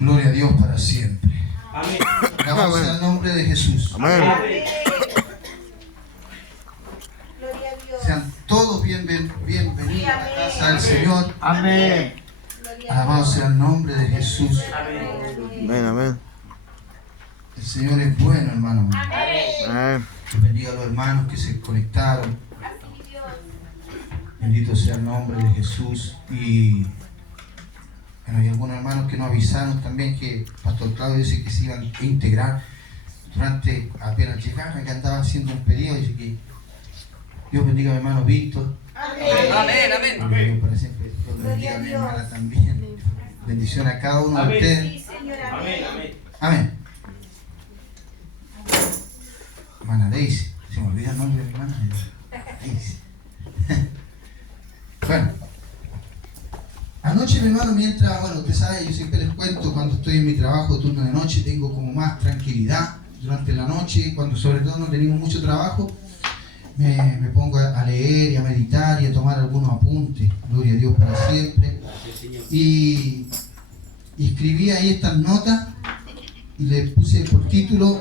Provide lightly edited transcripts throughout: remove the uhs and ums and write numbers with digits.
Gloria a Dios para siempre. Amén. Alabado sea el nombre de Jesús. Amén. Sean todos bienvenidos a la casa del Señor. Amén. Alabado sea el nombre de Jesús. Amén, amén. El Señor es bueno, hermano. Amén. Que bendiga a los hermanos que se conectaron. Bendito sea el nombre de Jesús. Y bueno, hay algunos hermanos que nos avisaron también que Pastor Claudio dice que se iban a integrar durante apenas llegar, que andaba haciendo un pedido. Dice que Dios bendiga a mi hermano Víctor. Amén, amén. Dios para siempre. Dios bendiga a mi hermana también. Bendición a cada uno de ustedes. Amén, amén. Amén. Hermana Daisy. Se me olvida el nombre de mi hermana. Daisy. Bueno. Anoche, mi hermano, mientras, bueno, usted sabe, yo siempre les cuento, cuando estoy en mi trabajo, turno de noche, tengo como más tranquilidad durante la noche, cuando sobre todo no tenemos mucho trabajo, me pongo a leer y a meditar y a tomar algunos apuntes, gloria a Dios para siempre. Y escribí ahí estas notas y le puse por título,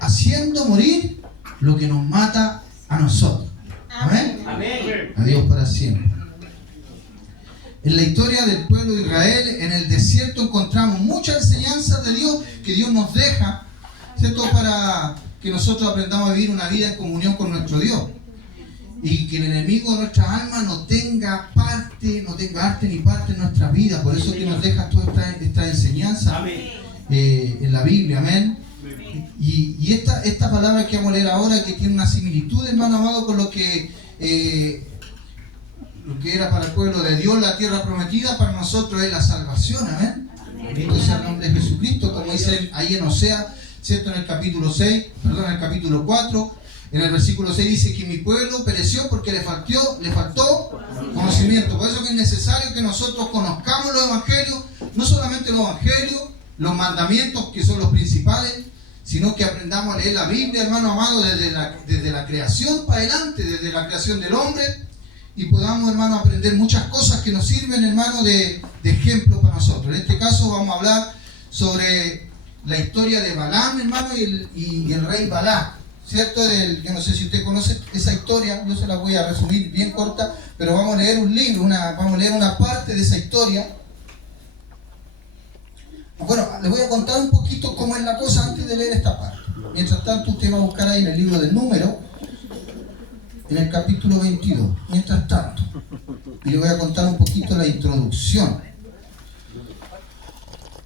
Haciendo morir lo que nos mata a nosotros. Amén. Amén. A Dios para siempre. En la historia del pueblo de Israel, en el desierto encontramos muchas enseñanzas de Dios que Dios nos deja, ¿cierto? Para que nosotros aprendamos a vivir una vida en comunión con nuestro Dios. Y que el enemigo de nuestras almas no tenga arte ni parte en nuestra vida. Por eso que nos deja toda esta enseñanza en la Biblia. Amén. Y esta palabra que vamos a leer ahora, que tiene una similitud, hermano amado, con lo que era para el pueblo de Dios la tierra prometida, para nosotros es la salvación. Amén. Bendito sea el nombre de Jesucristo, como dice ahí en Oseas, ¿cierto? En el capítulo 4, en el versículo 6 dice que mi pueblo pereció porque le faltó conocimiento. Por eso que es necesario que nosotros conozcamos los evangelios, no solamente los evangelios, los mandamientos que son los principales, sino que aprendamos a leer la Biblia, hermano amado, desde la creación para adelante, desde la creación del hombre, y podamos, hermano, aprender muchas cosas que nos sirven, hermano, de ejemplo para nosotros. En este caso vamos a hablar sobre la historia de Balaam, hermano, y el rey Balac, ¿cierto? Yo no sé si usted conoce esa historia, yo se la voy a resumir bien corta, pero vamos a leer un libro, vamos a leer una parte de esa historia. Bueno, les voy a contar un poquito cómo es la cosa antes de leer esta parte. Mientras tanto, usted va a buscar ahí en el libro del Número, en el capítulo 22. Mientras tanto, y le voy a contar un poquito la introducción.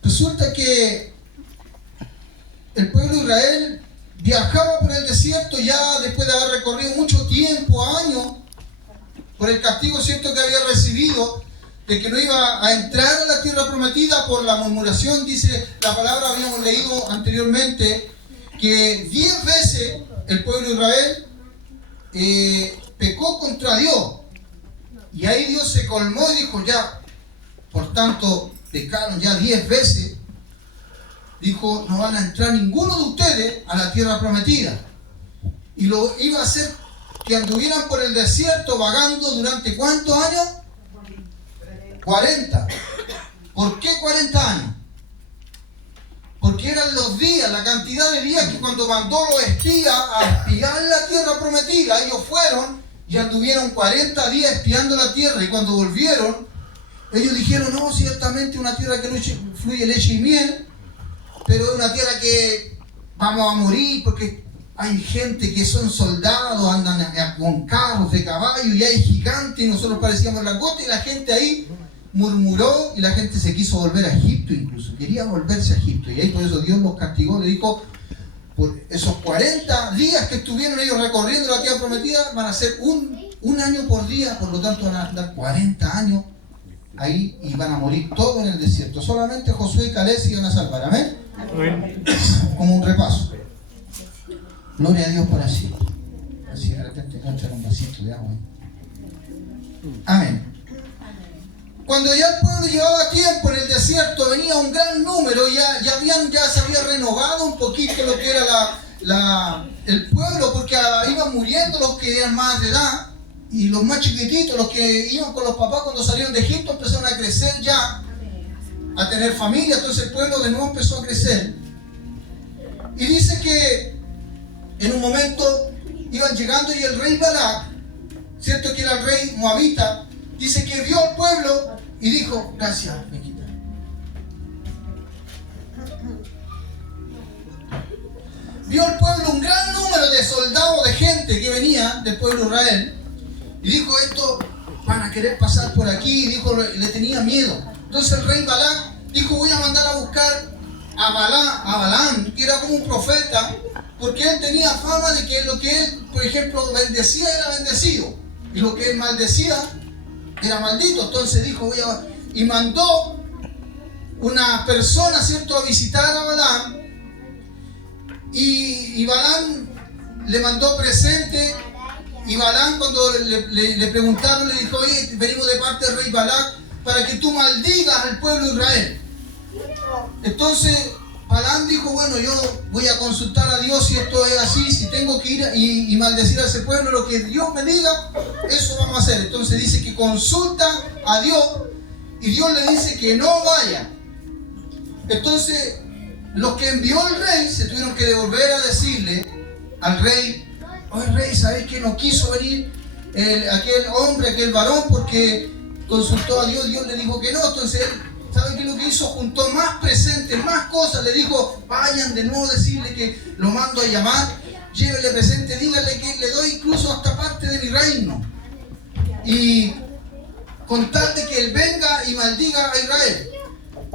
Resulta que el pueblo de Israel viajaba por el desierto ya después de haber recorrido mucho tiempo, años, por el castigo, ¿cierto?, que había recibido, de que no iba a entrar a la tierra prometida por la murmuración. Dice la palabra, habíamos leído anteriormente, que 10 veces el pueblo de Israel pecó contra Dios. Y ahí Dios se colmó y dijo, ya, por tanto, pecaron ya 10 veces. Dijo, no van a entrar ninguno de ustedes a la tierra prometida. Y lo iba a hacer que anduvieran por el desierto vagando durante ¿cuántos años? 40. ¿Por qué 40 años? Porque eran los días, la cantidad de días que cuando mandó los espías a espiar la tierra prometida, ellos fueron y anduvieron 40 días espiando la tierra, y cuando volvieron, ellos dijeron, no, ciertamente una tierra que fluye leche y miel, pero es una tierra que vamos a morir porque hay gente que son soldados, andan con carros de caballo y hay gigantes y nosotros parecíamos langosta, y la gente ahí murmuró y la gente se quiso volver a Egipto, incluso quería volverse a Egipto, y ahí por eso Dios los castigó, le dijo, por esos 40 días que estuvieron ellos recorriendo la tierra prometida van a ser un año por día, por lo tanto van a andar 40 años ahí y van a morir todos en el desierto. Solamente Josué y Caleb se iban a salvar. Amén. Como un repaso. Gloria a Dios por siempre. Así de repente echar un vasito de agua. Amén. Cuando ya el pueblo llevaba tiempo en el desierto, venía un gran número, ya se había renovado un poquito lo que era el pueblo, porque iban muriendo los que eran más de edad, y los más chiquititos, los que iban con los papás cuando salieron de Egipto, empezaron a crecer ya. a tener familia. Entonces el pueblo de nuevo empezó a crecer. Y dice que en un momento iban llegando y el rey Balac, cierto que era el rey moabita, dice que vio al pueblo y dijo, gracias, Mequita. Vio al pueblo un gran número de soldados, de gente que venía del pueblo de Israel, y dijo, estos van a querer pasar por aquí, y dijo, le tenía miedo. Entonces el rey Balac dijo, voy a mandar a buscar a Balaam, que era como un profeta, porque él tenía fama de que lo que él, por ejemplo, bendecía era bendecido, y lo que él maldecía era maldito. Entonces dijo, y mandó una persona, ¿cierto?, a visitar a Balaam, y Balaam le mandó presente, y Balaam cuando le preguntaron, le dijo, oye, venimos de parte del rey Balac para que tú maldigas al pueblo de Israel. Entonces Balaam dijo, bueno, yo voy a consultar a Dios si esto es así, si tengo que ir y maldecir a ese pueblo, lo que Dios me diga, eso vamos a hacer. Entonces dice que consulta a Dios y Dios le dice que no vaya. Entonces los que envió el rey se tuvieron que devolver a decirle al rey, oye rey, ¿sabes que no quiso venir aquel hombre, aquel varón, porque consultó a Dios, Dios le dijo que no? Entonces él, ¿sabe qué es lo que hizo? Juntó más presentes, más cosas, le dijo, vayan de nuevo a decirle que lo mando a llamar, llévele presente, dígale que le doy incluso hasta parte de mi reino, y con tal de que él venga y maldiga a Israel.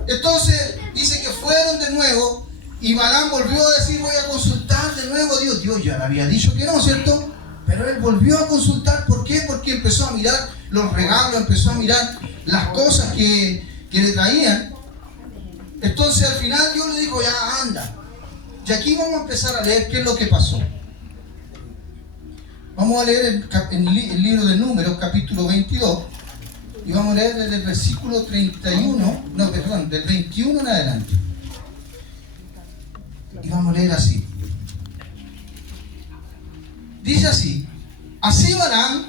Entonces dice que fueron de nuevo y Balaam volvió a decir, voy a consultar de nuevo a Dios. Dios ya le había dicho que no, ¿cierto? Pero él volvió a consultar. ¿Por qué? Porque empezó a mirar los regalos, empezó a mirar las cosas que le traían. Entonces al final Dios le dijo, ya anda. Y aquí vamos a empezar a leer qué es lo que pasó. Vamos a leer el libro de Números, capítulo 22. Y vamos a leer desde el versículo 31, no, perdón, del 21 en adelante. Y vamos a leer así. Dice así: así Balaam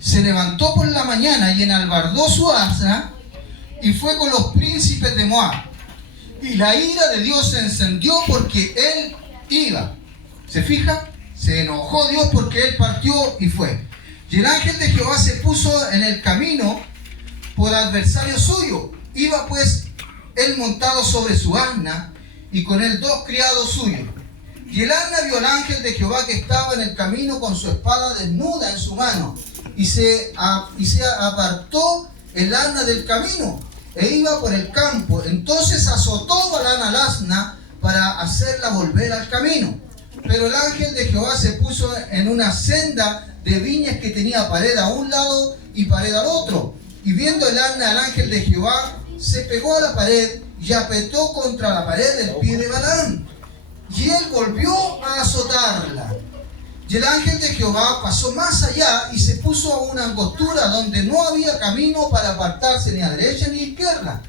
se levantó por la mañana y enalbardó su asna y fue con los príncipes de Moab. Y la ira de Dios se encendió porque él iba. ¿Se fija? Se enojó Dios porque él partió y fue. Y el ángel de Jehová se puso en el camino por adversario suyo. Iba pues él montado sobre su asna y con él dos criados suyos. Y el asna vio al ángel de Jehová que estaba en el camino con su espada desnuda en su mano, y se apartó el asna del camino e iba por el campo. Entonces azotó Balaam al asna para hacerla volver al camino. Pero el ángel de Jehová se puso en una senda de viñas que tenía pared a un lado y pared al otro. Y viendo el asna al ángel de Jehová, se pegó a la pared y apretó contra la pared el pie de Balaam. Y él volvió a azotarla. Y el ángel de Jehová pasó más allá y se puso a una angostura donde no había camino para apartarse ni a derecha ni a izquierda.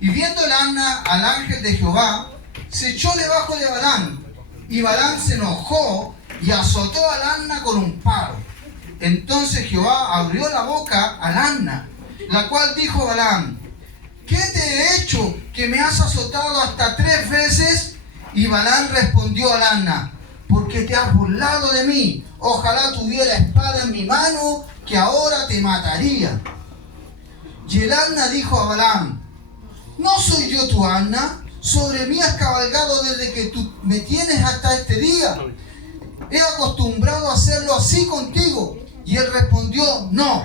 Y viendo el asna al ángel de Jehová, se echó debajo de Balaam. Y Balaam se enojó y azotó al asna con un palo. Entonces Jehová abrió la boca al asna, la cual dijo a Balaam: ¿qué te he hecho que me has azotado hasta 3 veces? Y Balaam respondió al asna: porque te has burlado de mí. Ojalá tuviera espada en mi mano, que ahora te mataría. Y el asna dijo a Balaam: ¿no soy yo tu asna? Sobre mí has cabalgado desde que tú me tienes hasta este día. He acostumbrado a hacerlo así contigo. Y él respondió: no.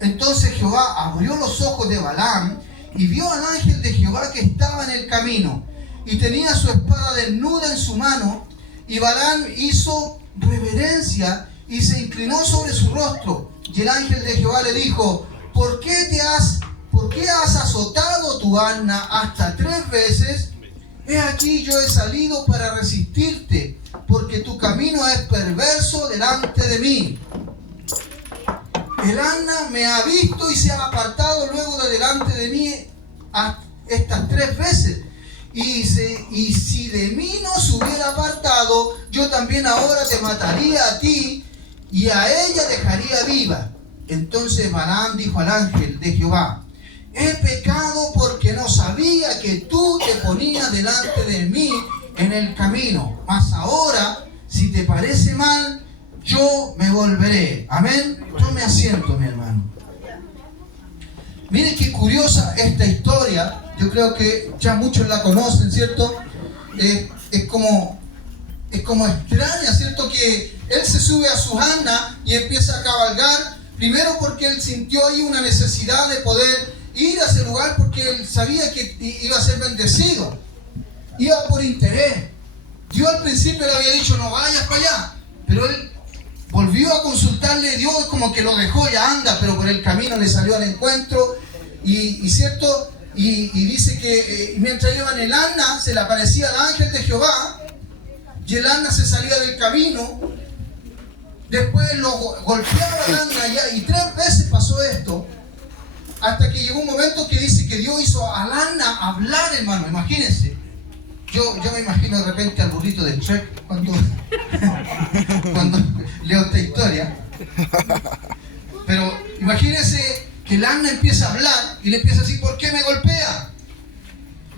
Entonces Jehová abrió los ojos de Balaam y vio al ángel de Jehová que estaba en el camino y tenía su espada desnuda en su mano. Y Balaam hizo reverencia y se inclinó sobre su rostro. Y el ángel de Jehová le dijo: ¿por qué has azotado tu asna hasta 3 veces? He aquí yo he salido para resistirte, porque tu camino es perverso delante de mí. El asna me ha visto y se ha apartado luego de delante de mí estas 3 veces. Y si de mí no se hubiera apartado, yo también ahora te mataría a ti y a ella dejaría viva. Entonces Balaam dijo al ángel de Jehová: he pecado porque no sabía que tú te ponías delante de mí en el camino. Mas ahora, si te parece mal, yo me volveré. Amén. Tome asiento, mi hermano. Mire qué curiosa esta historia. Yo creo que ya muchos la conocen, ¿cierto? Es como extraña, ¿cierto? Que él se sube a su asna y empieza a cabalgar. Primero porque él sintió ahí una necesidad de poder ir a ese lugar porque él sabía que iba a ser bendecido. Iba por interés. Dios al principio le había dicho, no vayas para allá. Pero él volvió a consultarle. Dios como que lo dejó, ya anda, pero por el camino le salió al encuentro. Y cierto, y dice que mientras iba en el asna, se le aparecía el ángel de Jehová. Y el asna se salía del camino. Después lo golpeaba el asna y 3 veces pasó esto. Hasta que llegó un momento que dice que Dios hizo al asna hablar, hermano. Imagínense. Yo me imagino de repente al burrito de Shrek cuando leo esta historia. Pero imagínense que el asna empieza a hablar y le empieza a decir, ¿por qué me golpea?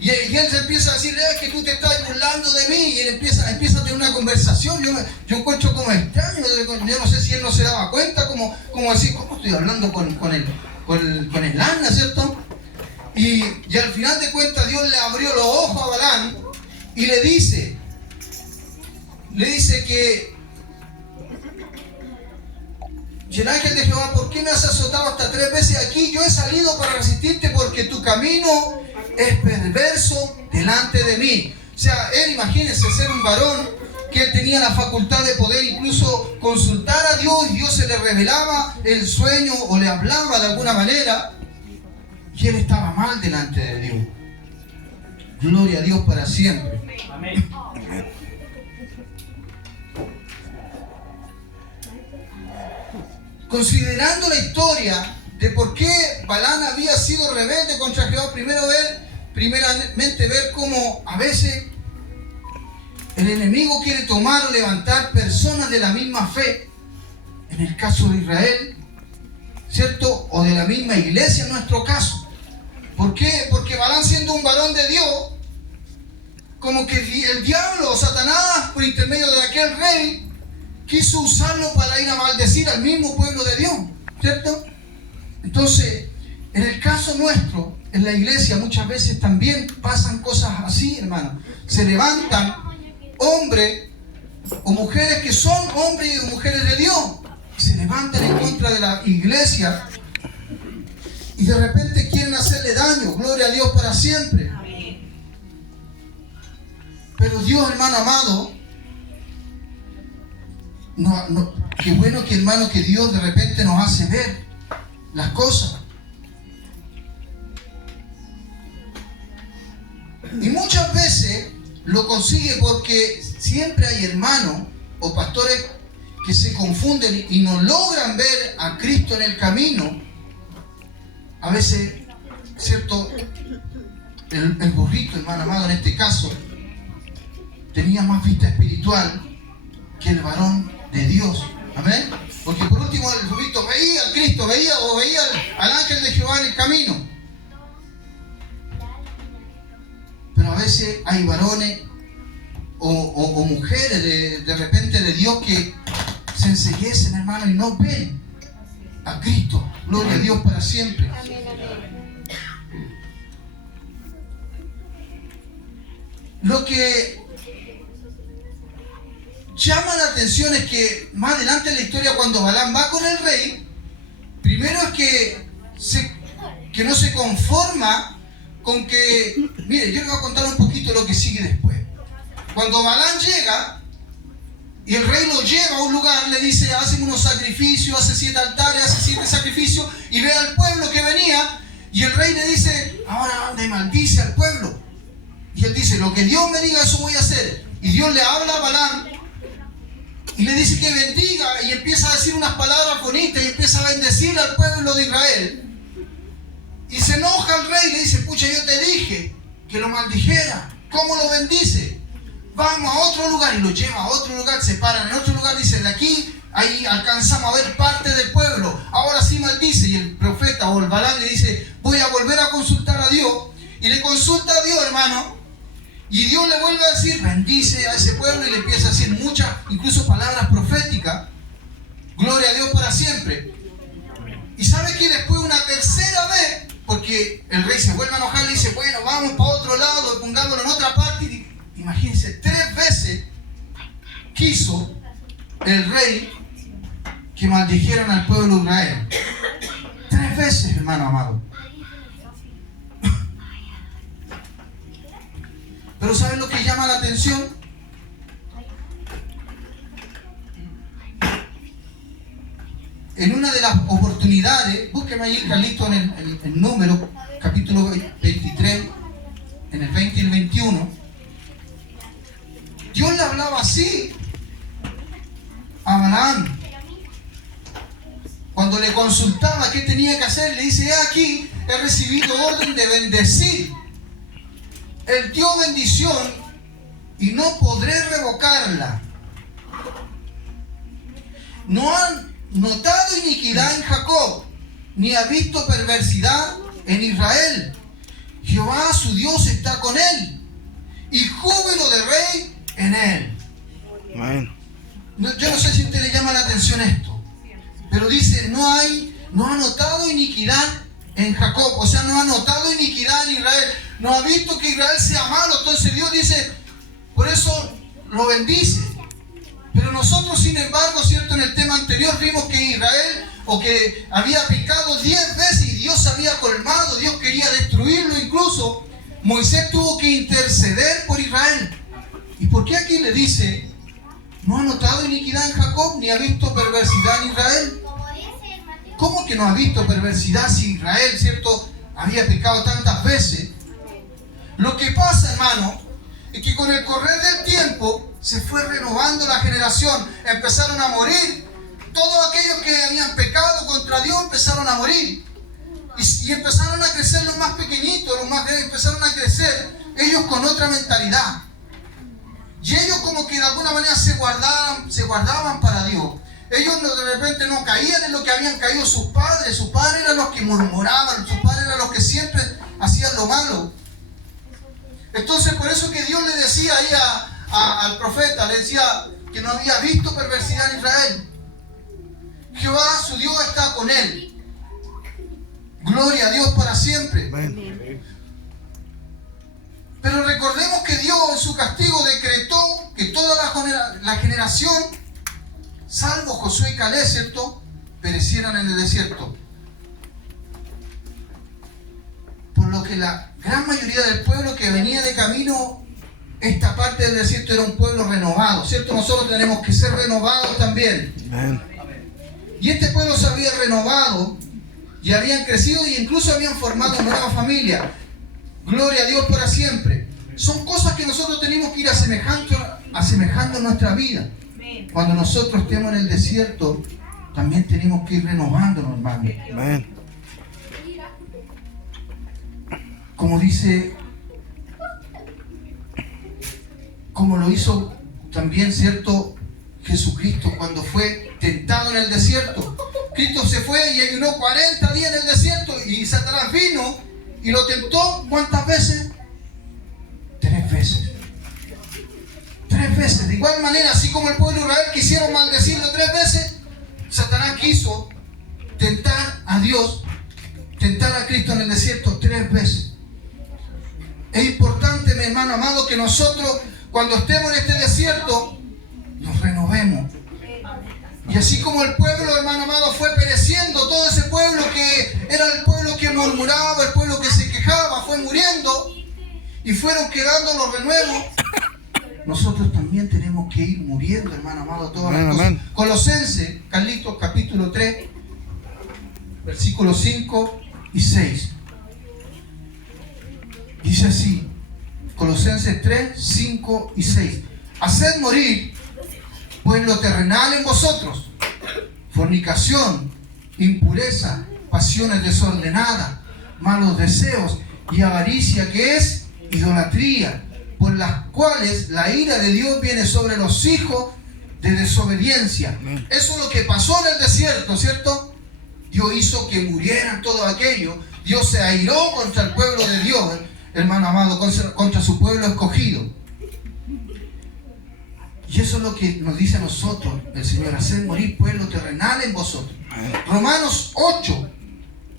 Y él se empieza a decir, es que tú te estás burlando de mí. Y él empieza a tener una conversación. Yo encuentro como extraño. Yo no sé si él no se daba cuenta, como decir, ¿cómo estoy hablando con el asna, ¿cierto? Y al final de cuentas Dios le abrió los ojos a Balaam y le dice que y el ángel de Jehová, ¿por qué me has azotado hasta 3 veces aquí? Yo he salido para resistirte porque tu camino es perverso delante de mí. O sea, él, imagínense, ser un varón que él tenía la facultad de poder incluso consultar a Dios, y Dios se le revelaba el sueño o le hablaba de alguna manera, y él estaba mal delante de Dios. Gloria a Dios para siempre. Amén. Considerando la historia de por qué Balaam había sido rebelde contra Jehová, primeramente ver cómo a veces el enemigo quiere tomar o levantar personas de la misma fe, en el caso de Israel, ¿cierto? O de la misma iglesia en nuestro caso. ¿Por qué? Porque Balaam, siendo un varón de Dios, como que el diablo o Satanás, por intermedio de aquel rey, quiso usarlo para ir a maldecir al mismo pueblo de Dios, ¿cierto? Entonces, en el caso nuestro, en la iglesia, muchas veces también pasan cosas así, hermano. Se levantan hombres o mujeres que son hombres o mujeres de Dios, y se levantan en contra de la iglesia y de repente quieren hacerle daño. Gloria a Dios para siempre. Pero Dios, hermano amado, qué bueno que, hermano, que Dios de repente nos hace ver las cosas. Y muchas veces lo consigue porque siempre hay hermanos o pastores que se confunden y no logran ver a Cristo en el camino. A veces, ¿cierto? El burrito, hermano amado, en este caso, tenía más vista espiritual que el varón de Dios. Amén. Porque por último el burrito veía a Cristo, veía al ángel de Jehová en el camino. Pero a veces hay varones o mujeres de repente de Dios que se enceguecen, hermano, y no ven a Cristo. Gloria a Dios para siempre. Lo que llama la atención es que más adelante en la historia, cuando Balaam va con el rey, primero es que no se conforma con que, mire, yo les voy a contar un poquito lo que sigue después. Cuando Balaam llega y el rey lo lleva a un lugar, le dice, hacen unos sacrificios, hace 7 altares, hace 7 sacrificios, y ve al pueblo que venía, y el rey le dice, ahora anda y maldice al pueblo. Y él dice, lo que Dios me diga, eso voy a hacer. Y Dios le habla a Balaam y le dice que bendiga, y empieza a decir unas palabras bonitas y empieza a bendecir al pueblo de Israel. Y se enoja el rey y le dice, pucha, yo te dije que lo maldijera. ¿Cómo lo bendice? Vamos a otro lugar, y lo lleva a otro lugar, se paran en otro lugar, dice, de aquí Ahí alcanzamos a ver parte del pueblo. Ahora sí maldice. Y el profeta o el Balaam le dice, voy a volver a consultar a Dios. Y le consulta a Dios, hermano. Y Dios le vuelve a decir, bendice a ese pueblo. Y le empieza a decir muchas, incluso palabras proféticas. Gloria a Dios para siempre. Y sabe que después una tercera vez, porque el rey se vuelve a enojar, le dice, bueno, vamos para otro lado, pongámoslo en otra parte. Y imagínense, 3 veces quiso el rey que maldijeran al pueblo de Israel. 3 veces, hermano amado. Pero ¿saben lo que llama la atención? En una de las oportunidades, búsqueme ahí, Carlito, en el número, capítulo 23, en el 20 y el 21. Dios le hablaba así a Balaam. Cuando le consultaba qué tenía que hacer, le dice, aquí he recibido orden de bendecir. Él dio bendición y no podré revocarla. No han notado iniquidad en Jacob, ni ha visto perversidad en Israel. Jehová su Dios está con él, y júbilo de rey en él. Amén. Yo no sé si a usted le llama la atención esto, pero dice, no ha notado iniquidad en Jacob, o sea, no ha notado iniquidad en Israel, no ha visto que Israel sea malo. Entonces Dios dice, por eso lo bendice. Pero nosotros, sin embargo, ¿cierto? En el tema anterior vimos que Israel, o que había pecado 10 veces y Dios había colmado, Dios quería destruirlo incluso. Moisés tuvo que interceder por Israel. ¿Y por qué aquí le dice, no ha notado iniquidad en Jacob, ni ha visto perversidad en Israel? ¿Cómo que no ha visto perversidad si Israel, cierto, había pecado tantas veces? Lo que pasa, hermano, es que con el correr del tiempo se fue renovando la generación. Empezaron a morir. Todos aquellos que habían pecado contra Dios empezaron a morir. Y empezaron a crecer los más pequeñitos, los más grandes, empezaron a crecer ellos con otra mentalidad. Y ellos como que de alguna manera se guardaban para Dios. Ellos de repente no caían en lo que habían caído sus padres. Sus padres eran los que murmuraban, sus padres eran los que siempre hacían lo malo. Entonces por eso que Dios le decía ahí al profeta, le decía que no había visto perversidad en Israel. Jehová su Dios está con él. Gloria a Dios para siempre. Amén. Pero recordemos que Dios en su castigo decretó que toda la generación, salvo Josué y Caleb, ¿cierto?, perecieran en el desierto. Por lo que la gran mayoría del pueblo que venía de camino, esta parte del desierto, era un pueblo renovado, ¿cierto? Nosotros tenemos que ser renovados también. Amén. Y este pueblo se había renovado y habían crecido y incluso habían formado una nueva familia. Gloria a Dios para siempre. Son cosas que nosotros tenemos que ir asemejando en nuestra vida. Cuando nosotros estemos en el desierto, también tenemos que ir renovándonos, hermano. Amén. Como dice, como lo hizo también, ¿cierto?, Jesucristo cuando fue tentado en el desierto. Cristo se fue y ayunó 40 días en el desierto y Satanás vino y lo tentó. ¿Cuántas veces? 3 veces. 3 veces. De igual manera, así como el pueblo de Israel quisieron maldecirlo 3 veces, Satanás quiso tentar a Dios, tentar a Cristo en el desierto 3 veces. Es importante, mi hermano amado, que nosotros, cuando estemos en este desierto, nos renovemos. Y así como el pueblo, hermano amado, fue pereciendo, todo ese pueblo que era el pueblo que murmuraba, el pueblo que se quejaba, fue muriendo y fueron quedando los renuevos. Nosotros también tenemos que ir muriendo, hermano amado, todas las cosas. Amén. Colosenses, Carlitos, capítulo 3, versículos 5 y 6. Dice así, Colosenses 3, 5 y 6. Haced morir pues lo terrenal en vosotros: fornicación, impureza, pasiones desordenadas, malos deseos y avaricia, que es idolatría, por las cuales la ira de Dios viene sobre los hijos de desobediencia. Eso es lo que pasó en el desierto, ¿cierto? Dios hizo que murieran todo aquello. Dios se airó contra el pueblo de Dios, hermano amado, contra su pueblo escogido. Y eso es lo que nos dice a nosotros el Señor: hacer morir pueblo terrenal en vosotros. Romanos 8,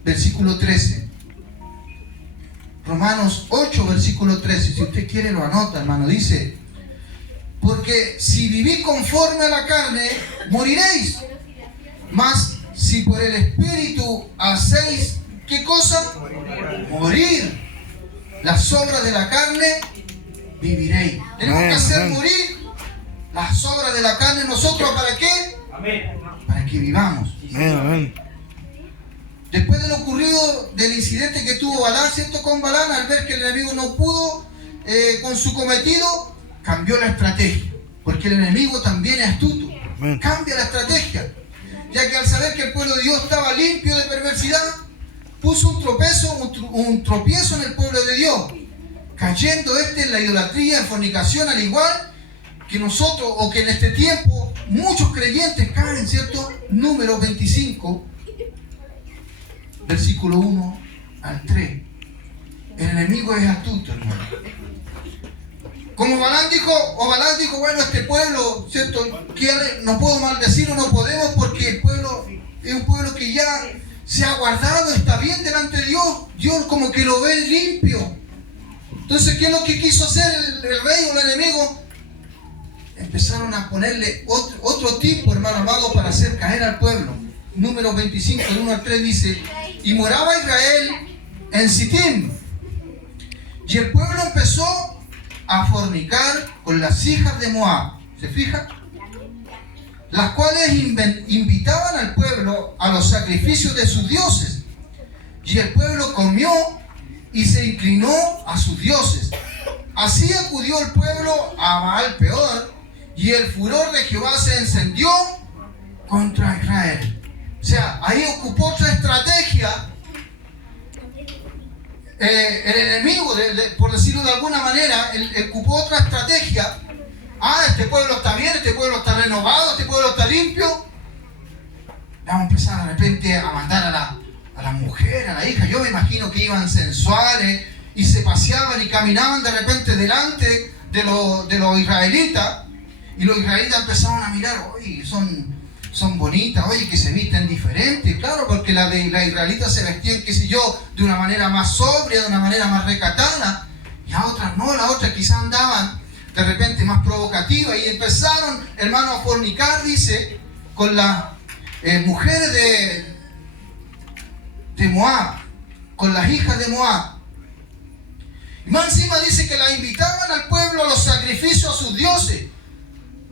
versículo 13. Romanos 8, versículo 13. Si usted quiere lo anota, hermano. Dice: porque si vivís conforme a la carne, moriréis. Mas si por el Espíritu hacéis, ¿qué cosa? Morir las obras de la carne, viviréis. Tenemos que hacer morir las obras de la carne nosotros. ¿Para qué? Para que vivamos. Después de lo ocurrido, del incidente que tuvo Balán, ¿cierto? Con Balán, al ver que el enemigo no pudo con su cometido, cambió la estrategia, porque el enemigo también es astuto. Cambia la estrategia, ya que al saber que el pueblo de Dios estaba limpio de perversidad, puso un tropiezo en el pueblo de Dios, cayendo en la idolatría, en fornicación, al igual que nosotros, o que en este tiempo muchos creyentes caen, ¿cierto? Número 25, versículo 1 al 3. El enemigo es astuto, hermano. Como Balán dijo, bueno, este pueblo, ¿cierto? Que no puedo maldecir o no podemos, porque el pueblo es un pueblo que ya se ha guardado, está bien delante de Dios. Dios como que lo ve limpio. Entonces, ¿qué es lo que quiso hacer el rey o el enemigo? Empezaron a ponerle otro tipo, hermano amado, para hacer caer al pueblo. Número 25, del 1 al 3 dice: y moraba Israel en Sittim, y el pueblo empezó a fornicar con las hijas de Moab. ¿Se fija? Las cuales invitaban al pueblo a los sacrificios de sus dioses. Y el pueblo comió y se inclinó a sus dioses. Así acudió el pueblo a Baal Peor, y el furor de Jehová se encendió contra Israel. O sea, ahí ocupó otra estrategia. El enemigo, por decirlo de alguna manera, ocupó otra estrategia. Este pueblo está bien, este pueblo está renovado, este pueblo está limpio. Vamos a empezar de repente a mandar a la mujer, a la hija. Yo me imagino que iban sensuales y se paseaban y caminaban de repente delante de los israelitas. Y los israelitas empezaron a mirar: oye, son bonitas, oye, que se visten diferente. Claro, porque las israelitas se vestían, qué sé yo, de una manera más sobria, de una manera más recatada. Y a otras no, las otras quizás andaban de repente más provocativas. Y empezaron, hermano, a fornicar, dice, con las mujeres de Moab, con las hijas de Moab. Y más encima dice que las invitaban al pueblo a los sacrificios a sus dioses.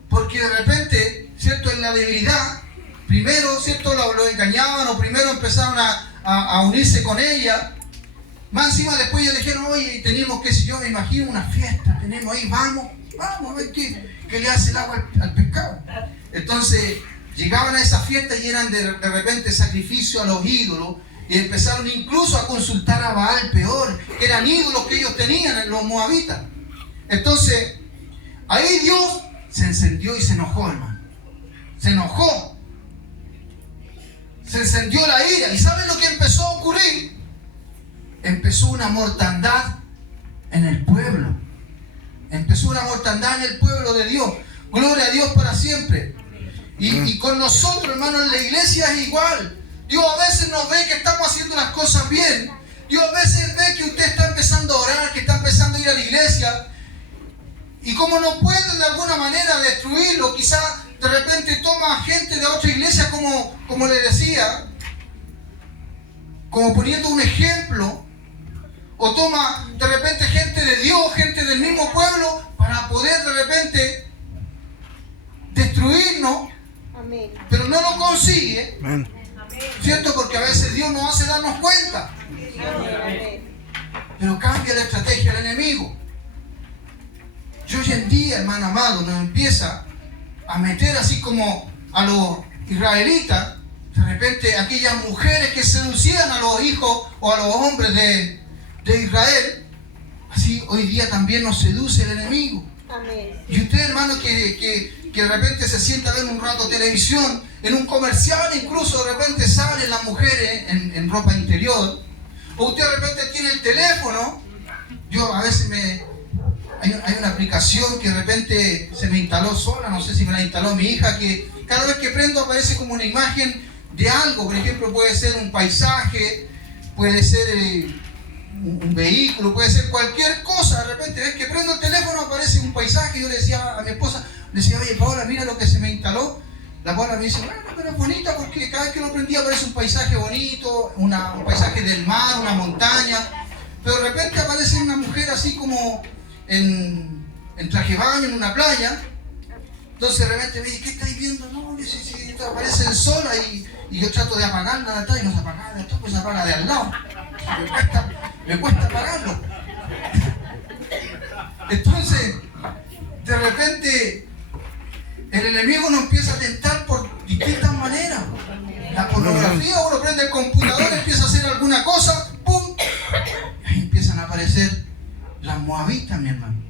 Porque de repente, ¿cierto? En la debilidad, primero, ¿cierto? Lo engañaban, o primero empezaron a unirse con ella. Más encima después ellos dijeron: oye, tenemos, qué sé yo, me imagino una fiesta, tenemos ahí, vamos a ver qué le hace el agua al pescado. Entonces llegaban a esa fiesta y eran de repente sacrificio a los ídolos, y empezaron incluso a consultar a Baal Peor, que eran ídolos que ellos tenían en los moabitas. Entonces ahí Dios se encendió y se enojó, hermano. Se enojó. Se encendió la ira. ¿Y saben lo que empezó a ocurrir? Empezó una mortandad en el pueblo. Empezó una mortandad en el pueblo de Dios. Gloria a Dios para siempre. Y con nosotros, hermano, en la iglesia es igual. Dios a veces nos ve que estamos haciendo las cosas bien. Dios a veces ve que usted está empezando a orar, que está empezando a ir a la iglesia. Y como no pueden de alguna manera destruirlo, quizás de repente toma gente de otra iglesia, como le decía, como poniendo un ejemplo, o toma de repente gente de Dios, gente del mismo pueblo, para poder de repente destruirnos. Amén. Pero no lo consigue. Amén. ¿Cierto? Porque a veces Dios nos hace darnos cuenta. Amén. Pero cambia la estrategia del enemigo. Y hoy en día, hermano amado, nos empieza a meter así como a los israelitas, de repente aquellas mujeres que seducían a los hijos o a los hombres de Israel. Así hoy día también nos seduce el enemigo. Y usted, hermano, que de repente se sienta a ver un rato televisión, en un comercial incluso de repente salen las mujeres en ropa interior, o usted de repente tiene el teléfono. Yo a veces hay una aplicación que de repente se me instaló sola, no sé si me la instaló mi hija, que cada vez que prendo aparece como una imagen de algo. Por ejemplo, puede ser un paisaje, puede ser un vehículo, puede ser cualquier cosa. De repente ves que prendo el teléfono, aparece un paisaje. Yo le decía a mi esposa, le decía, oye Paola, mira lo que se me instaló. La Paola me dice, bueno, pero es bonita porque cada vez que lo prendía aparece un paisaje bonito, un paisaje del mar, una montaña. Pero de repente aparece una mujer así como en traje de baño, en una playa. Entonces de repente me dice, ¿qué estáis viendo? No, si aparece el sol ahí, y yo trato de apagarla de atrás y no se apaga de atrás, pues se apaga de al lado. Me cuesta apagarlo. Entonces, de repente, el enemigo nos empieza a tentar por distintas maneras. La pornografía, uno prende el computador, empieza a hacer alguna cosa, ¡pum! Y ahí empiezan a aparecer las moabitas, mi hermano.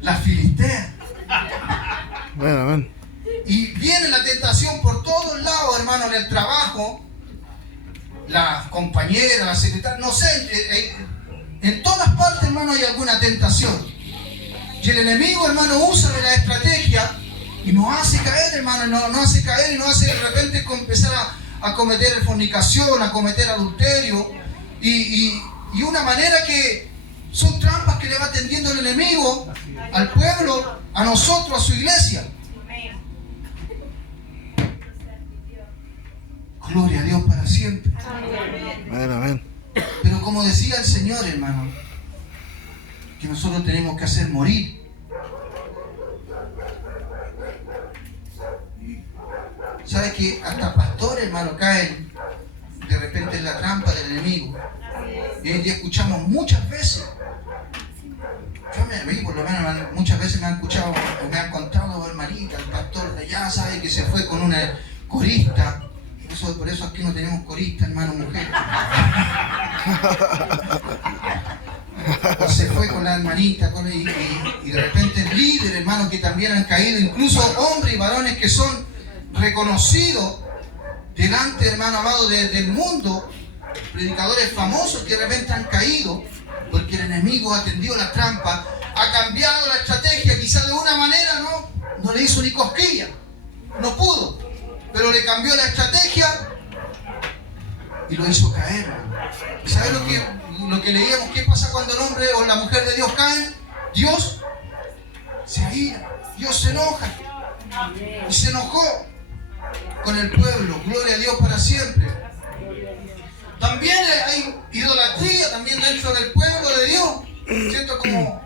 Las filisteas. Amén, amén. Y viene la tentación por todos lados, hermano, en el trabajo. Las compañeras, las secretarias, no sé, en todas partes, hermano, hay alguna tentación. Y el enemigo, hermano, usa de la estrategia y nos hace caer, hermano, nos hace caer y nos hace de repente empezar a cometer fornicación, a cometer adulterio. Y una manera que son trampas que le va tendiendo el enemigo al pueblo, a nosotros, a su iglesia. Gloria a Dios para siempre. Amén, amén. Pero como decía el Señor, hermano, que nosotros tenemos que hacer morir. ¿Sabe que hasta pastores, hermano, caen de repente en la trampa del enemigo? Y hoy en día escuchamos muchas veces. Yo a mí, por lo menos, muchas veces me han escuchado, me han contado, hermanita, el pastor de allá sabe que se fue con una corista. Por eso aquí no tenemos corista, hermano, mujer. O se fue con la hermanita, y de repente el líder, hermano, que también han caído, incluso hombres y varones que son reconocidos delante, hermano amado, del mundo, predicadores famosos que de repente han caído, porque el enemigo ha tendido la trampa, ha cambiado la estrategia, quizás de una manera no le hizo ni cosquilla, no pudo. Pero le cambió la estrategia y lo hizo caer. ¿Y sabes lo que leíamos? ¿Qué pasa cuando el hombre o la mujer de Dios caen? Dios se aira, Dios se enoja. Y se enojó con el pueblo. Gloria a Dios para siempre. También hay idolatría también dentro del pueblo de Dios. ¿Cierto? Como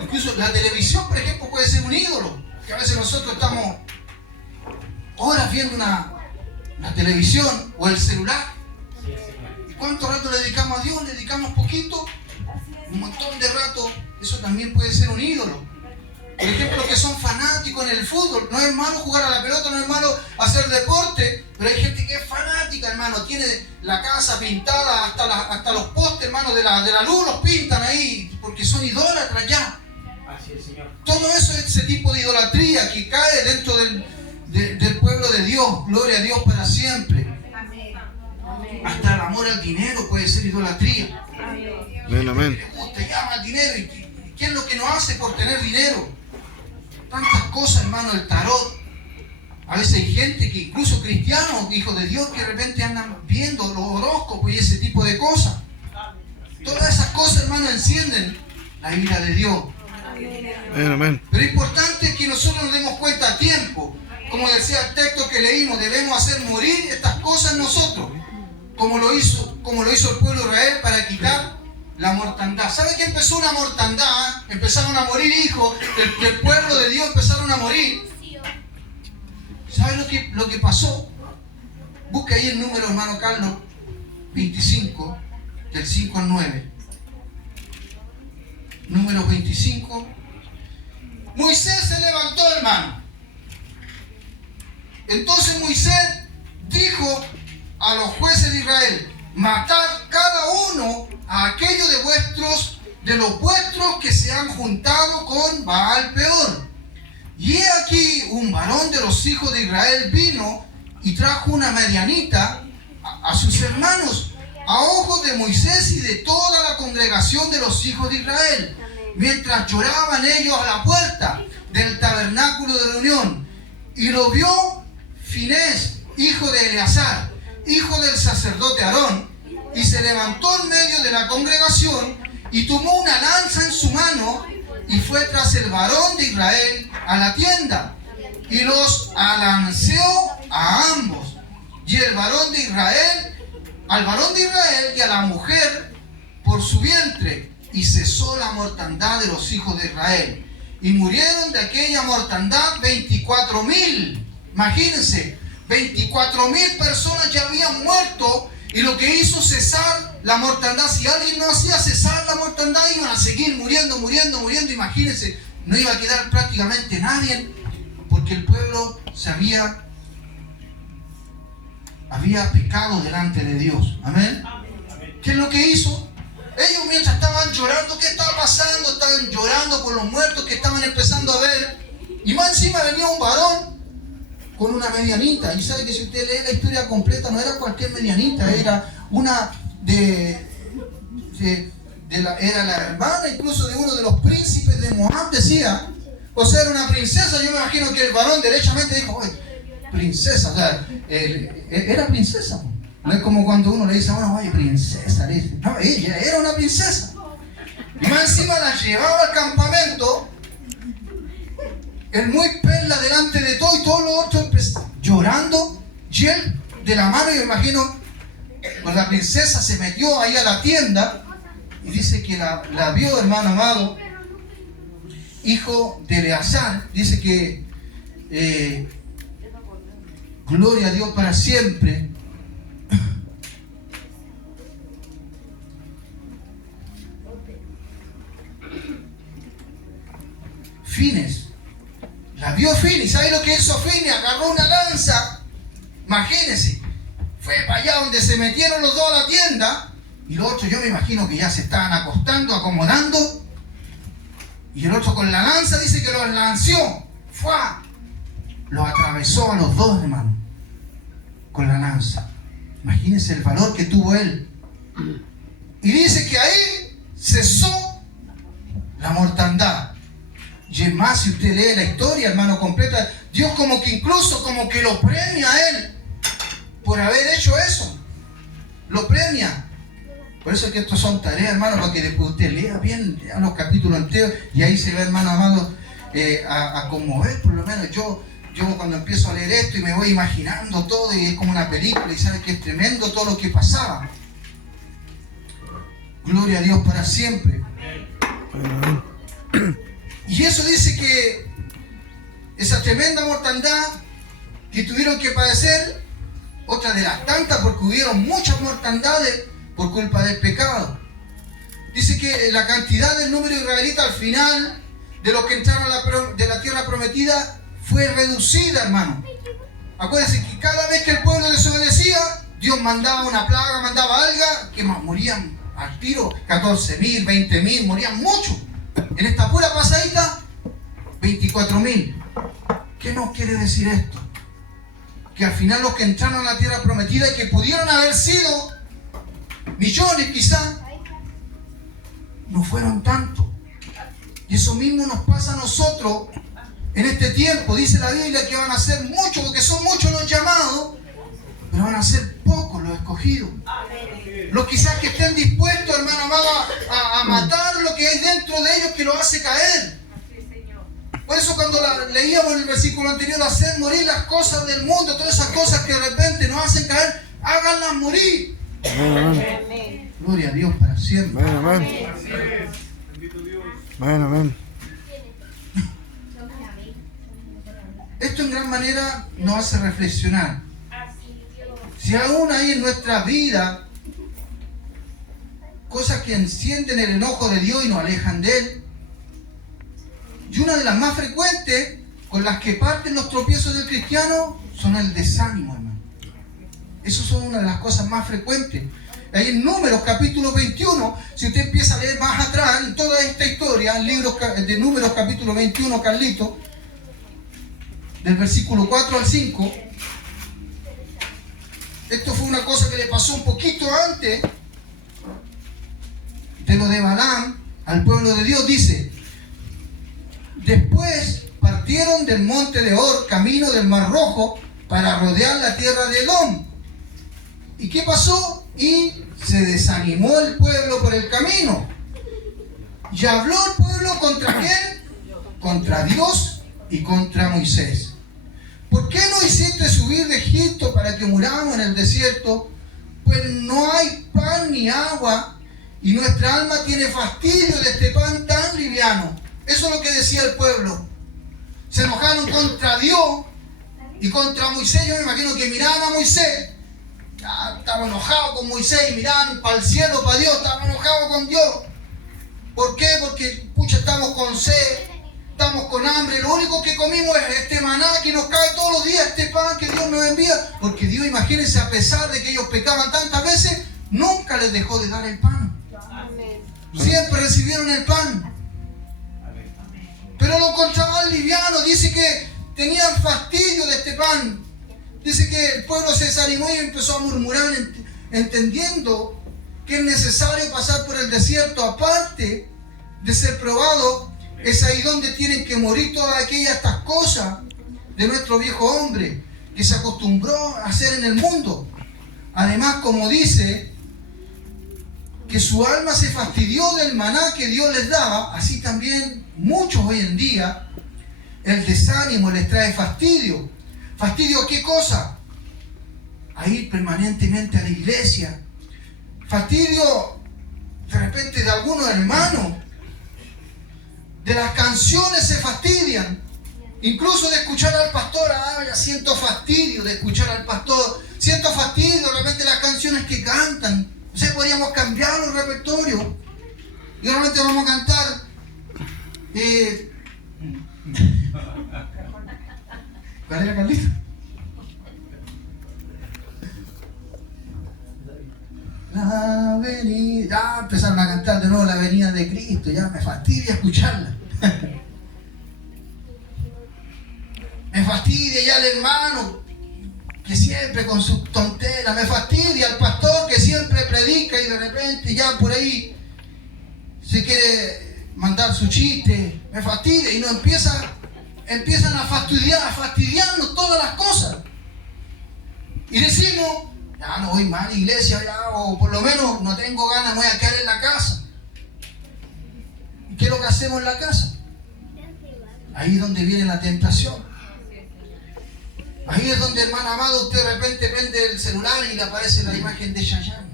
incluso la televisión, por ejemplo, puede ser un ídolo. Que a veces nosotros estamos horas viendo una televisión o el celular. ¿Y cuánto rato le dedicamos a Dios? ¿Le dedicamos poquito? Un montón de rato. Eso también puede ser un ídolo. Por ejemplo, los que son fanáticos en el fútbol. No es malo jugar a la pelota, no es malo hacer deporte, pero hay gente que es fanática, hermano. Tiene la casa pintada hasta los postes, hermano, de la luz los pintan ahí, porque son idólatras ya. Así es, Señor. Todo eso es ese tipo de idolatría que cae dentro del pueblo de Dios. Gloria a Dios para siempre. Hasta el amor al dinero puede ser idolatría. Amén, amén. Le gusta, llama al dinero. ¿Y qué es lo que nos hace por tener dinero? Tantas cosas, hermano, el tarot. A veces hay gente que, incluso cristianos, hijos de Dios, que de repente andan viendo los horóscopos y ese tipo de cosas. Todas esas cosas, hermano, encienden la ira de Dios. Amén, amén. Pero es importante que nosotros nos demos cuenta a tiempo. Como decía el texto que leímos, debemos hacer morir estas cosas en nosotros, como lo hizo el pueblo de Israel para quitar la mortandad. ¿Sabe que empezó una mortandad? Empezaron a morir hijos del pueblo de Dios, empezaron a morir. ¿Sabe lo que pasó? Busque ahí el número, hermano Carlos, 25, del 5 al 9. Número 25. Moisés se levantó, hermano. Entonces Moisés dijo a los jueces de Israel: matad cada uno a aquellos de de los vuestros que se han juntado con Baal Peor. Y he aquí un varón de los hijos de Israel vino y trajo una medianita a sus hermanos, a ojos de Moisés y de toda la congregación de los hijos de Israel, mientras lloraban ellos a la puerta del tabernáculo de reunión. Y lo vio Finés, hijo de Eleazar, hijo del sacerdote Aarón, y se levantó en medio de la congregación y tomó una lanza en su mano y fue tras el varón de Israel a la tienda y los alanceó a ambos, y al varón de Israel y a la mujer por su vientre, y cesó la mortandad de los hijos de Israel, y murieron de aquella mortandad 24,000. Imagínense, 24,000 personas ya habían muerto, y lo que hizo cesar la mortandad, si alguien no hacía cesar la mortandad, iban a seguir muriendo. Imagínense, no iba a quedar prácticamente nadie, porque el pueblo había pecado delante de Dios. Amén. ¿Qué es lo que hizo? Ellos, mientras estaban llorando, ¿qué estaba pasando? Estaban llorando por los muertos que estaban empezando a ver, y más encima venía un varón con una medianita. Y sabe que si usted lee la historia completa, no era cualquier medianita, era una era la hermana incluso de uno de los príncipes de Moab, decía. O sea, era una princesa. Yo me imagino que el varón derechamente dijo, oye, princesa, o sea, era princesa. No es como cuando uno le dice a uno, oye, princesa, le dice. No, ella era una princesa. Y más encima la llevaba al campamento, el muy perla delante de todo, y todos los otros llorando, y él de la mano, yo me imagino, pues la princesa se metió ahí a la tienda, y dice que la vio, hermano amado, hijo de Eleazar, dice que gloria a Dios para siempre. Finés. La vio Finés. ¿Sabe lo que hizo Finés? Agarró una lanza. Imagínense. Fue para allá donde se metieron los dos a la tienda. Y los otros, yo me imagino que ya se estaban acostando, acomodando. Y el otro con la lanza dice que los lanció. ¡Fua! Los atravesó a los dos, hermanos. Con la lanza. Imagínense el valor que tuvo él. Y dice que ahí cesó la mortandad. Y más, si usted lee la historia, hermano, completa, Dios como que incluso como que lo premia a él por haber hecho eso. Lo premia. Por eso es que estos son tareas, hermano, para que después usted lea bien, lea los capítulos enteros, y ahí se ve, hermano amado, a conmover. Por lo menos yo cuando empiezo a leer esto y me voy imaginando todo, y es como una película, y sabe que es tremendo todo lo que pasaba. Gloria a Dios para siempre. Y eso dice que esa tremenda mortandad que tuvieron que padecer, otra de las tantas, porque hubieron muchas mortandades por culpa del pecado. Dice que la cantidad del número israelita al final de los que entraron de la tierra prometida fue reducida, hermano. Acuérdense que cada vez que el pueblo desobedecía, Dios mandaba una plaga, mandaba algo, que más morían al tiro, 14,000, 20,000, morían muchos. En esta pura pasadita, 24,000. ¿Qué nos quiere decir esto? Que al final los que entraron a la tierra prometida, y que pudieron haber sido millones quizás, no fueron tantos. Y eso mismo nos pasa a nosotros en este tiempo. Dice la Biblia que van a ser muchos, porque son muchos los llamados, pero van a ser pocos los escogidos. Los quizás que estén dispuestos, hermano amado, a matar lo que hay dentro de ellos que los hace caer. Por eso cuando leíamos el versículo anterior, hacer morir las cosas del mundo, todas esas cosas que de repente nos hacen caer, háganlas morir. Amén. Gloria a Dios para siempre. Amén. Amén. Amén. Esto en gran manera nos hace reflexionar. Si aún hay en nuestra vida cosas que encienden el enojo de Dios y nos alejan de Él, y una de las más frecuentes con las que parten los tropiezos del cristiano son el desánimo, hermano. Eso son una de las cosas más frecuentes. ahí en Números capítulo 21, si usted empieza a leer más atrás en toda esta historia, en libros de Números capítulo 21, Carlito, del versículo 4 al 5, esto fue una cosa que le pasó un poquito antes de lo de Balaam al pueblo de Dios. Dice: después partieron del monte de Hor, camino del Mar Rojo, para rodear la tierra de Edom. ¿Y qué pasó? Y se desanimó el pueblo por el camino. Y habló el pueblo ¿contra quién? Contra Dios y contra Moisés. ¿Por qué no hiciste subir de Egipto para que muramos en el desierto? Pues no hay pan ni agua, y nuestra alma tiene fastidio de este pan tan liviano. Eso es lo que decía el pueblo. Se enojaron contra Dios y contra Moisés. Yo me imagino que miraban a Moisés, estaban enojados con Moisés, y miraban para el cielo, para Dios, estaban enojados con Dios. ¿Por qué? Porque, pucha, estamos con sed, estamos con hambre, lo único que comimos es este maná que nos cae todos los días, este pan que Dios nos envía. Porque Dios, imagínense, a pesar de que ellos pecaban tantas veces, nunca les dejó de dar el pan. Siempre recibieron el pan. Pero lo encontraban liviano. Dice que tenían fastidio de este pan. Dice que el pueblo se desanimó y empezó a murmurar, entendiendo que es necesario pasar por el desierto. Aparte de ser probado, es ahí donde tienen que morir todas aquellas estas cosas de nuestro viejo hombre que se acostumbró a hacer en el mundo. Además, como dice, que su alma se fastidió del maná que Dios les daba, así también muchos hoy en día el desánimo les trae fastidio. ¿Fastidio a qué cosa? A ir permanentemente a la iglesia. Fastidio de repente de algunos hermanos. De las canciones se fastidian. Incluso de escuchar al pastor. Ya siento fastidio de escuchar al pastor. Siento fastidio de repente las canciones que cantan. O sea, podríamos cambiar los repertorios. Y realmente vamos a cantar. ¿Cuál era, Carlito? La avenida. Ya empezaron a cantar de nuevo la avenida de Cristo. Ya me fastidia escucharla. Me fastidia ya el hermano que siempre con sus tonteras. Me fastidia el pastor que siempre predica y de repente ya por ahí se quiere mandar su chiste. Me fastidia y nos empiezan a fastidiarnos todas las cosas. Y decimos, ya no voy más a la iglesia, ya, o por lo menos no tengo ganas, me voy a quedar en la casa. ¿Y qué es lo que hacemos en la casa? Ahí es donde viene la tentación. Ahí es donde, hermano amado, usted de repente prende el celular y le aparece la imagen de Chayanne.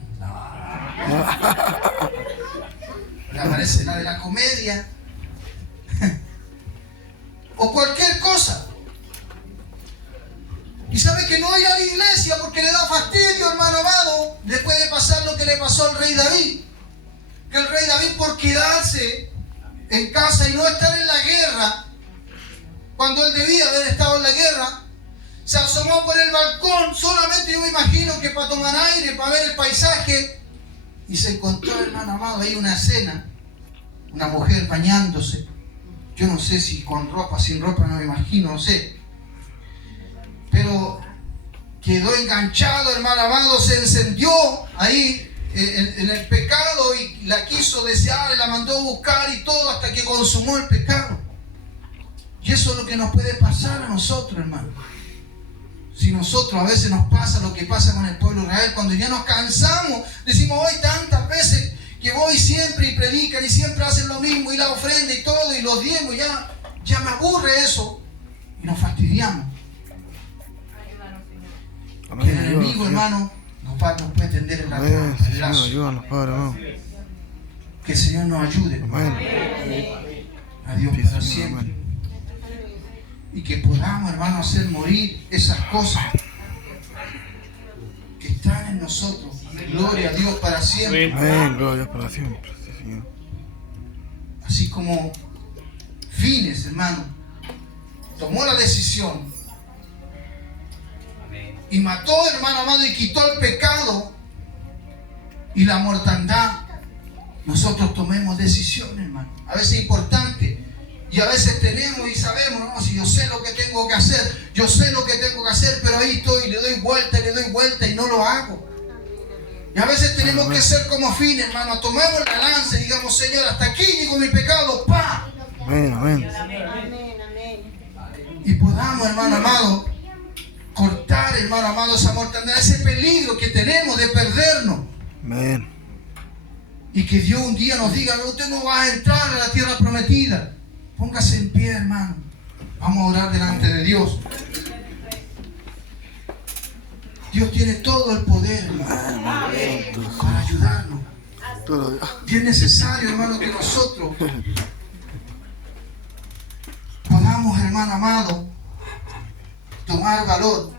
Le aparece la de la comedia. O cualquier cosa. Y sabe que no ir a la iglesia porque le da fastidio, hermano amado. Le puede pasar lo que le pasó al rey David. Que el rey David, por quedarse en casa y no estar en la guerra, cuando él debía haber estado en la guerra, se asomó por el balcón, solamente yo me imagino que para tomar aire, para ver el paisaje, y se encontró, hermano amado, ahí una escena, una mujer bañándose. Yo no sé si con ropa, sin ropa, no me imagino, no sé. Pero quedó enganchado, hermano amado, se encendió ahí en el pecado y la quiso desear, la mandó a buscar y todo hasta que consumó el pecado. Y eso es lo que nos puede pasar a nosotros, hermano. Si nosotros a veces nos pasa lo que pasa con el pueblo de Israel, cuando ya nos cansamos, decimos hoy tantas veces que voy siempre y predican y siempre hacen lo mismo y la ofrenda y todo y los diezmos, ya me aburre eso y nos fastidiamos. Que el enemigo, hermano, nos puede tender en la brazo. Ayúdanos, Padre, amado. Que el Señor nos ayude. A Dios para siempre. Y que podamos, hermano, hacer morir esas cosas que están en nosotros. Gloria a Dios para siempre. Amén, gloria a Dios para siempre, sí, Señor. Así como Fines, hermano, tomó la decisión y mató, hermano amado, y quitó el pecado y la mortandad, nosotros tomemos decisiones, hermano. A veces es importante. Y a veces tenemos y sabemos, no, si yo sé lo que tengo que hacer, yo sé lo que tengo que hacer, pero ahí estoy, le doy vuelta y no lo hago. Y a veces tenemos que ser como Fines, hermano. Tomemos la lanza y digamos, Señor, hasta aquí llegó mi pecado, ¡pa! Amén, amén. Y podamos, hermano amado, cortar, hermano amado, esa mortandad, ese peligro que tenemos de perdernos. Amén. Y que Dios un día nos diga, usted no va a entrar a la tierra prometida. Póngase en pie, hermano. Vamos a orar delante de Dios. Dios tiene todo el poder, hermano, para ayudarnos. Y es necesario, hermano, que nosotros podamos, hermano amado, tomar valor.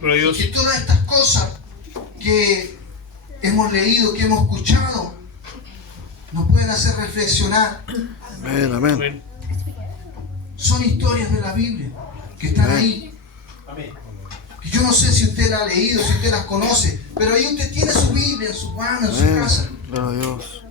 Y que todas estas cosas que hemos leído, que hemos escuchado, nos pueden hacer reflexionar. Amén, amén. Son historias de la Biblia que están ahí. Y yo no sé si usted la ha leído, si usted las conoce, pero ahí usted tiene su Biblia en su mano, en su casa. Gloria a Dios.